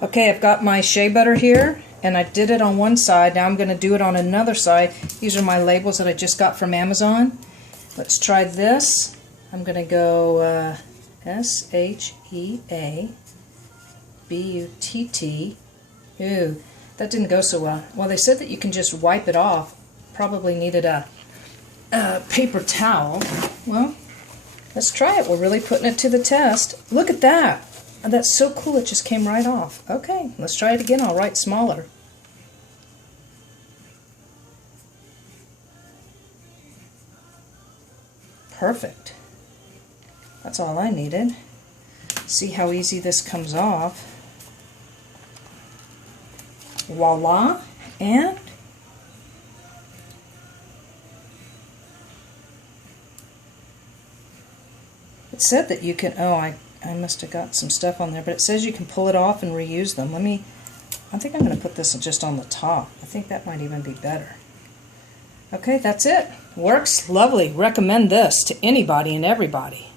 Okay, I've got my shea butter here, and I did it on one side. Now I'm going to do it on another side. These are my labels that I just got from Amazon. Let's try this. I'm going to go SHEA BUTT. Ooh, that didn't go so well. Well, they said that you can just wipe it off. Probably needed a paper towel. Well, let's try it. We're really putting it to the test. Look at that. That's so cool. It just came right off. Okay, let's try it again. I'll write smaller. Perfect. That's all I needed. See how easy this comes off. Voila. And it said that you can, I must have got some stuff on there, but it says you can pull it off and reuse them. I think I'm going to put this just on the top. I think that might even be better. Okay, that's it. Works lovely. Recommend this to anybody and everybody.